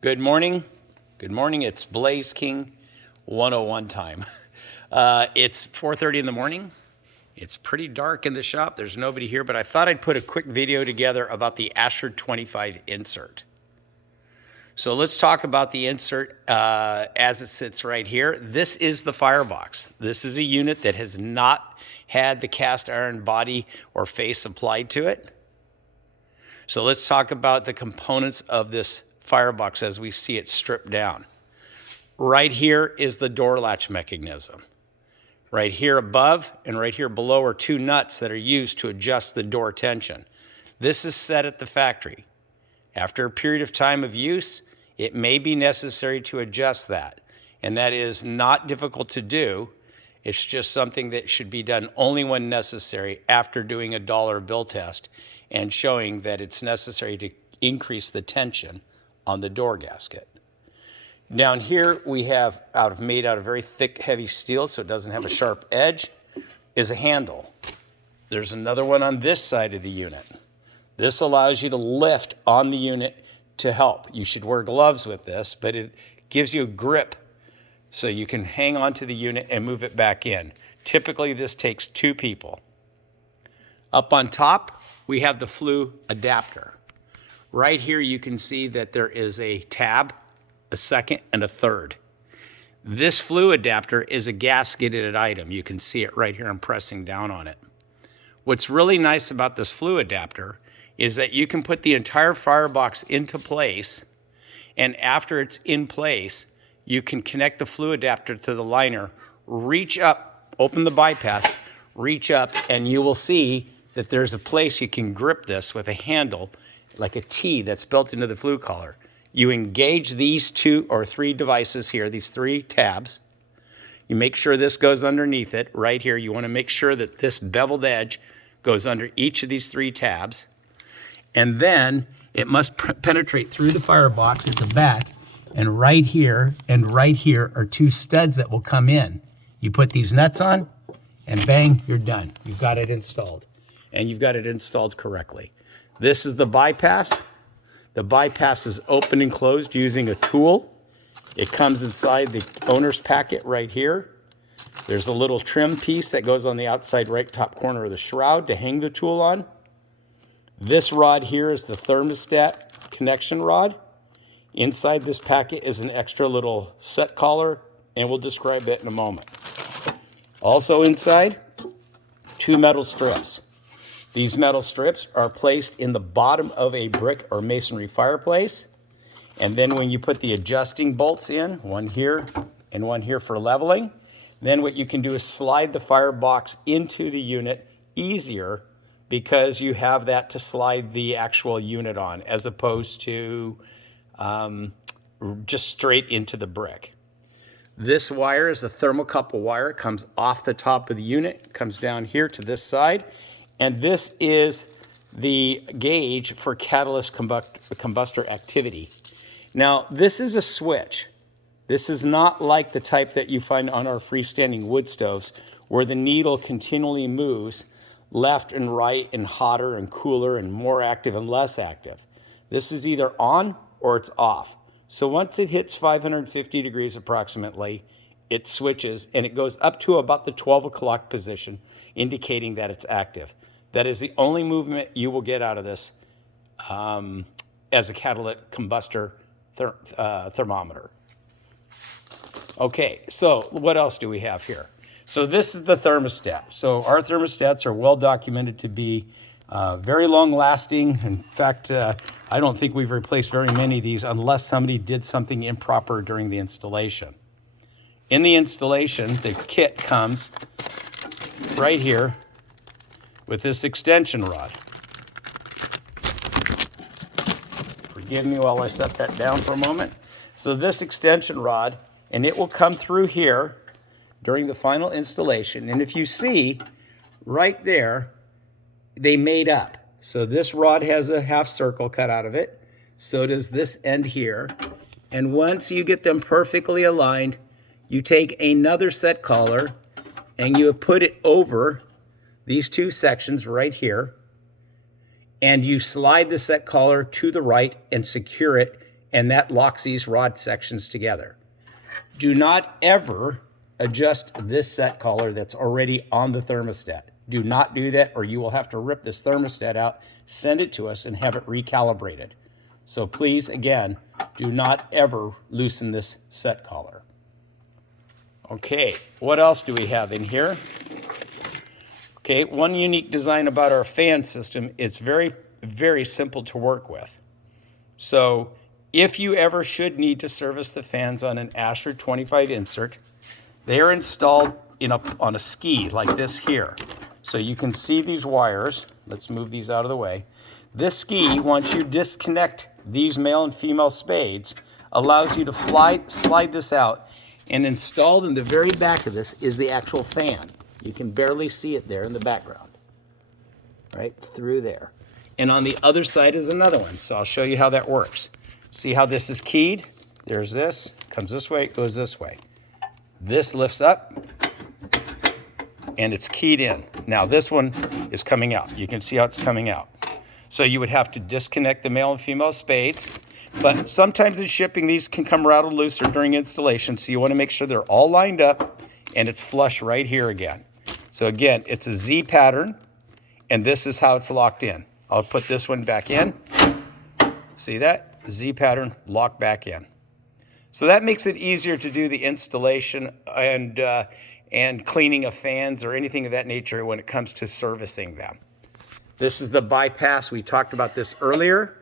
Good morning. Good morning. It's Blaze King 101 time. It's 4:30 in the morning. It's pretty dark in the shop. There's nobody here, but I thought I'd put a quick video together about the AF25 insert. So let's talk about the insert as it sits right here. This is the firebox. This is a unit that has not had the cast iron body or face applied to it. So let's talk about the components of this firebox as we see it stripped down. Right here is the door latch mechanism. Right here above and right here below are two nuts that are used to adjust the door tension. This is set at the factory. After a period of time of use, it may be necessary to adjust that. And that is not difficult to do. It's just something that should be done only when necessary after doing a dollar bill test and showing that it's necessary to increase the tension on the door gasket. Down here we have made out of very thick, heavy steel, so it doesn't have a sharp edge, is a handle. There's another one on this side of the unit. This allows you to lift on the unit to help. You should wear gloves with this, but it gives you a grip so you can hang on to the unit and move it back in. Typically this takes two people. Up on top, we have the flue adapter. Right here you can see that there is a tab, a second, and a third. This flue adapter is a gasketed item. You can see it right here. I'm pressing down on it. What's really nice about this flue adapter is that you can put the entire firebox into place, and after it's in place, you can connect the flue adapter to the liner, reach up, open the bypass, reach up, and you will see that there's a place you can grip this with a handle like a T that's built into the flue collar. You engage these two or three devices here, these three tabs. You make sure this goes underneath it right here. You want to make sure that this beveled edge goes under each of these three tabs. And then it must penetrate through the firebox at the back. And right here are two studs that will come in. You put these nuts on and bang, you're done. You've got it installed. And you've got it installed correctly. This is the bypass. The bypass is open and closed using a tool. It comes inside the owner's packet right here. There's a little trim piece that goes on the outside right top corner of the shroud to hang the tool on. This rod here is the thermostat connection rod. Inside this packet is an extra little set collar, and we'll describe that in a moment. Also inside, two metal strips. These metal strips are placed in the bottom of a brick or masonry fireplace. And then when you put the adjusting bolts in, one here and one here for leveling, then what you can do is slide the firebox into the unit easier because you have that to slide the actual unit on as opposed to just straight into the brick. This wire is the thermocouple wire. It comes off the top of the unit, comes down here to this side. And this is the gauge for catalyst combustor activity. Now, this is a switch. This is not like the type that you find on our freestanding wood stoves where the needle continually moves left and right and hotter and cooler and more active and less active. This is either on or it's off. So once it hits 550 degrees approximately, it switches and it goes up to about the 12 o'clock position, indicating that it's active. That is the only movement you will get out of this as a catalytic combustor thermometer. Okay, so what else do we have here? So this is the thermostat. So our thermostats are well documented to be very long lasting. In fact, I don't think we've replaced very many of these unless somebody did something improper during the installation. In the installation, the kit comes right here with this extension rod. Forgive me while I set that down for a moment. So this extension rod, and it will come through here during the final installation. And if you see right there, they made up. So this rod has a half circle cut out of it. So does this end here. And once you get them perfectly aligned, you take another set collar and you put it over these two sections right here, and you slide the set collar to the right and secure it and that locks these rod sections together. Do not ever adjust this set collar that's already on the thermostat. Do not do that, or you will have to rip this thermostat out, send it to us, and have it recalibrated. So please, again, do not ever loosen this set collar. Okay, what else do we have in here? Okay, one unique design about our fan system is very, very simple to work with. So if you ever should need to service the fans on an AF25 insert, they are installed on a ski like this here. So you can see these wires. Let's move these out of the way. This ski, once you disconnect these male and female spades, allows you to slide this out, and installed in the very back of this is the actual fan. You can barely see it there in the background, right through there. And on the other side is another one. So I'll show you how that works. See how this is keyed? There's this, comes this way, goes this way. This lifts up, and it's keyed in. Now this one is coming out. You can see how it's coming out. So you would have to disconnect the male and female spades, but sometimes in shipping, these can come rattled loose or during installation, so you want to make sure they're all lined up and it's flush right here again. So again, it's a Z pattern, and this is how it's locked in. I'll put this one back in. See that? Z pattern, lock back in. So that makes it easier to do the installation and cleaning of fans or anything of that nature when it comes to servicing them. This is the bypass. We talked about this earlier.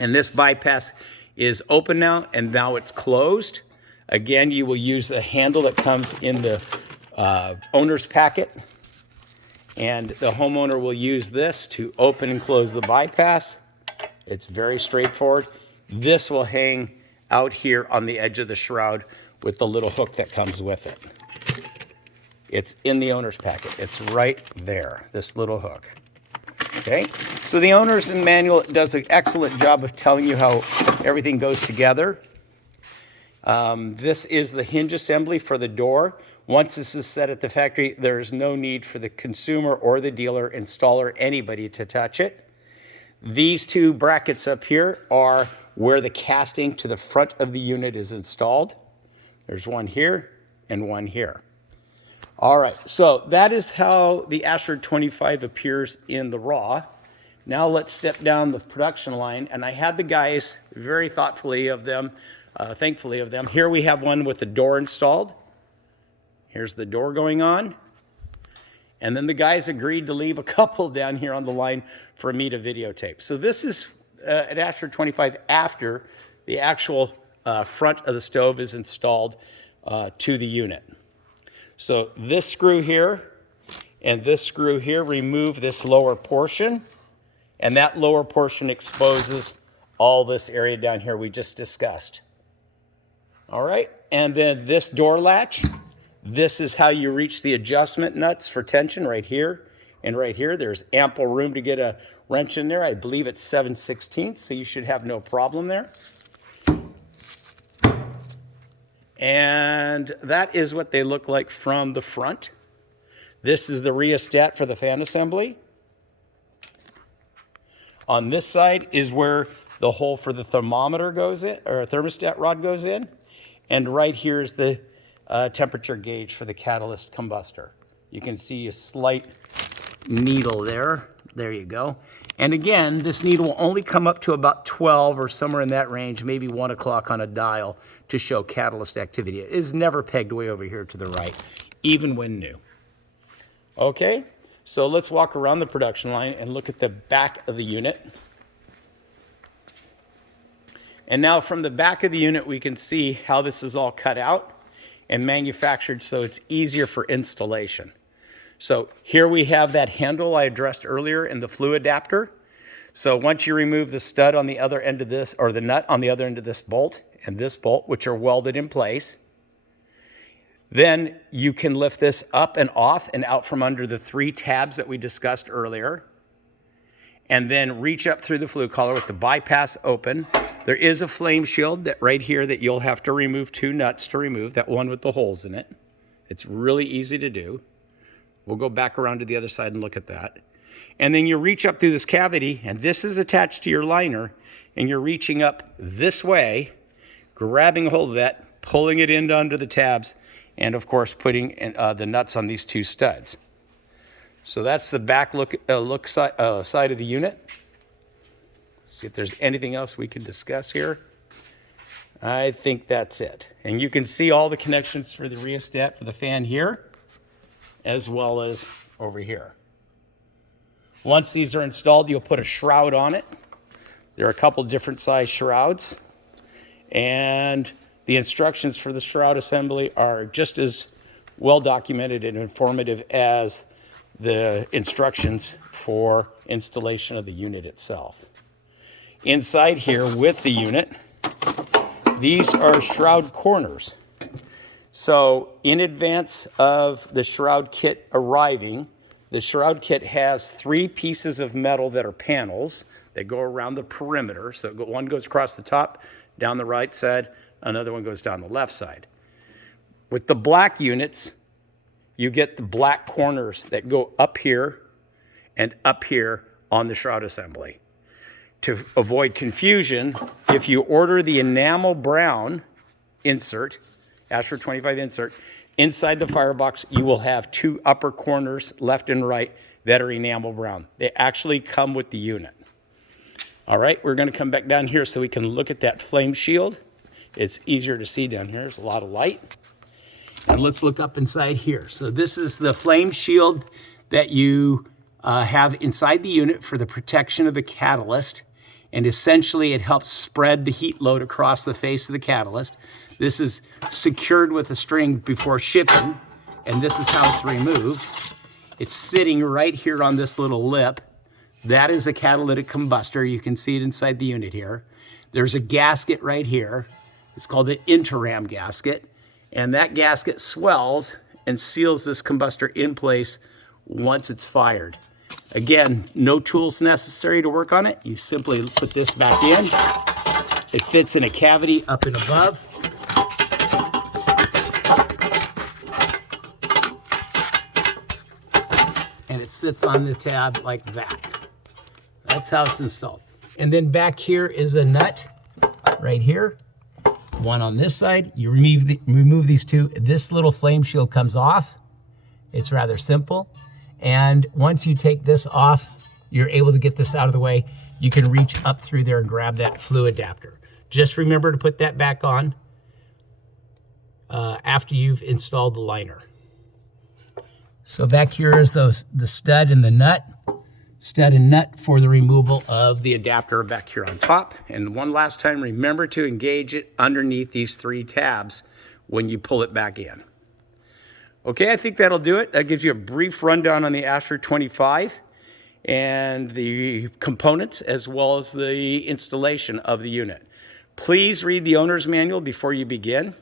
And this bypass is open now, and now it's closed. Again, you will use the handle that comes in the owner's packet. And the homeowner will use this to open and close the bypass. It's very straightforward. This will hang out here on the edge of the shroud with the little hook that comes with it. It's in the owner's packet. It's right there, this little hook. Okay, so the owner's manual does an excellent job of telling you how everything goes together. This is the hinge assembly for the door. Once this is set at the factory, there's no need for the consumer or the dealer, installer, anybody to touch it. These two brackets up here are where the casting to the front of the unit is installed. There's one here and one here. All right, so that is how the AF25 appears in the raw. Now let's step down the production line, and I had the guys very thankfully of them. Here we have one with the door installed. Here's the door going on. And then the guys agreed to leave a couple down here on the line for me to videotape. So this is an AF25 after the actual front of the stove is installed to the unit. So this screw here and this screw here remove this lower portion, and that lower portion exposes all this area down here we just discussed. All right, and then this door latch, this is how you reach the adjustment nuts for tension right here and right here. There's ample room to get a wrench in there. I believe it's 7/16, so you should have no problem there. And that is what they look like from the front. This is the rheostat for the fan assembly. On this side is where the hole for the thermometer goes in, or thermostat rod goes in. And right here is the temperature gauge for the catalyst combustor. You can see a slight needle there. There you go. And again, this needle will only come up to about 12 or somewhere in that range, maybe 1 o'clock on a dial to show catalyst activity. It is never pegged way over here to the right, even when new. Okay, so let's walk around the production line and look at the back of the unit. And now from the back of the unit, we can see how this is all cut out and manufactured so it's easier for installation. So here we have that handle I addressed earlier in the flue adapter. So once you remove the stud on the other end of this, or the nut on the other end of this bolt and this bolt, which are welded in place, then you can lift this up and off and out from under the 3 tabs that we discussed earlier, and then reach up through the flue collar with the bypass open. There is a flame shield that right here that you'll have to remove 2 nuts to remove, that one with the holes in it. It's really easy to do. We'll go back around to the other side and look at that. And then you reach up through this cavity, and this is attached to your liner, and you're reaching up this way, grabbing a hold of that, pulling it in under the tabs, and of course putting the nuts on these two studs. So that's the back side of the unit. See if there's anything else we can discuss here. I think that's it. And you can see all the connections for the rheostat for the fan here, as well as over here. Once these are installed, you'll put a shroud on it. There are a couple different size shrouds, and the instructions for the shroud assembly are just as well documented and informative as the instructions for installation of the unit itself. Inside here with the unit, these are shroud corners. So in advance of the shroud kit arriving, the shroud kit has 3 pieces of metal that are panels that go around the perimeter. So one goes across the top, down the right side, another one goes down the left side. With the black units, you get the black corners that go up here and up here on the shroud assembly. To avoid confusion, if you order the enamel brown insert, AF25 insert, inside the firebox, you will have 2 upper corners, left and right, that are enamel brown. They actually come with the unit. All right, we're going to come back down here so we can look at that flame shield. It's easier to see down here. There's a lot of light. And let's look up inside here. So this is the flame shield that you have inside the unit for the protection of the catalyst. And essentially it helps spread the heat load across the face of the catalyst. This is secured with a string before shipping, and this is how it's removed. It's sitting right here on this little lip. That is a catalytic combustor. You can see it inside the unit here. There's a gasket right here. It's called an interam gasket, and that gasket swells and seals this combustor in place once it's fired. Again, no tools necessary to work on it. You simply put this back in. It fits in a cavity up and above. And it sits on the tab like that. That's how it's installed. And then back here is a nut right here. One on this side. You remove these 2. This little flame shield comes off. It's rather simple. And once you take this off, you're able to get this out of the way. You can reach up through there and grab that flue adapter. Just remember to put that back on after you've installed the liner. So back here is the stud and the nut. Stud and nut for the removal of the adapter back here on top. And one last time, remember to engage it underneath these 3 tabs when you pull it back in. Okay, I think that'll do it. That gives you a brief rundown on the AF25 and the components as well as the installation of the unit. Please read the owner's manual before you begin.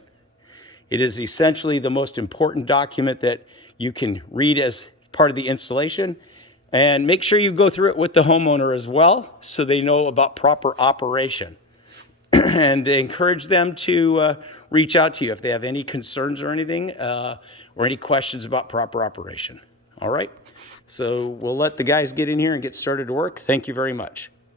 It is essentially the most important document that you can read as part of the installation. And make sure you go through it with the homeowner as well so they know about proper operation. And encourage them to reach out to you if they have any concerns or anything or any questions about proper operation. All right, so we'll let the guys get in here and get started to work. Thank you very much.